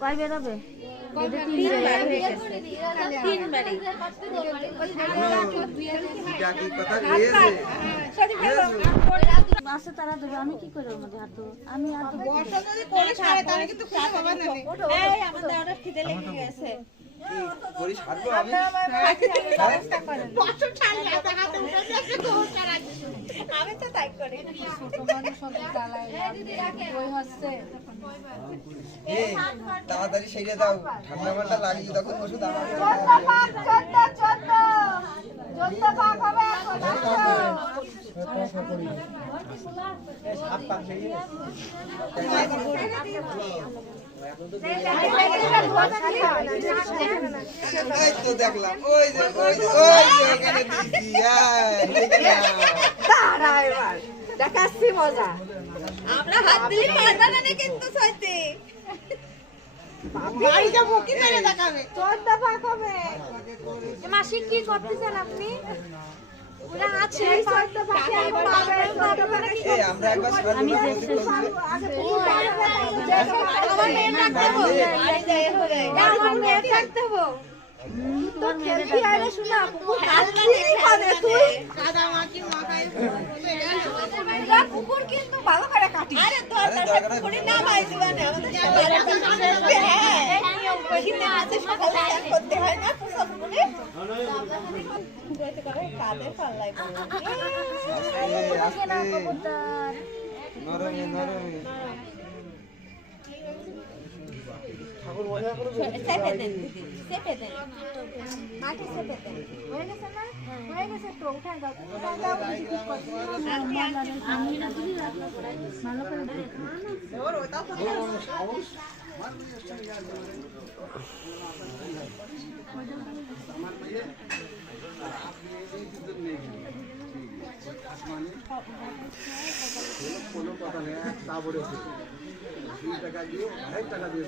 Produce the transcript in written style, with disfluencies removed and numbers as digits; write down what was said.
কয় বেরোবে? বাসে তারা দেবে, আমি কি করে ওর মধ্যে হাত দেবো? আমি হাত দেবো আমি তো তাই করি। তাড়াতাড়ি সেরে দাও, ঠান্ডা মান্ডা লাগলে তখন ওষুধ তো দেখলাম ওই যে ওখানে দেখাচ্ছি মজা। আমরা হাত দিলে পারবে না কিন্তু সইতে। বাড়িটা মুখি মেরে দেখাবে। 14 পাক হবে। মাসি কি করতেছেন আপনি? ওরা আছে 14 পাকে আমরা একবার আমি আমার মেয়ে থাকতে হবে। তোর খেলতে আইলে শোনা কুকুর কিন্তু ভালো করে কাটি। আরে কুকুরি না ভাই দিবানে আমাদের করতে হয় না সবগুলি কাদের পাল্লাই নরমে নরমে চেপে দেন দিদি, চেপে দেন মাটি চেপে দেন। হয়ে গেছে না? হয়ে গেছে তো উঠান দাও, উঠান দাও। আমি না দিলি ভালো করে দে। কোনো কথা নেই, তা বলেছে 2 টাকা দিয়ে 2.5 টাকা দিয়ে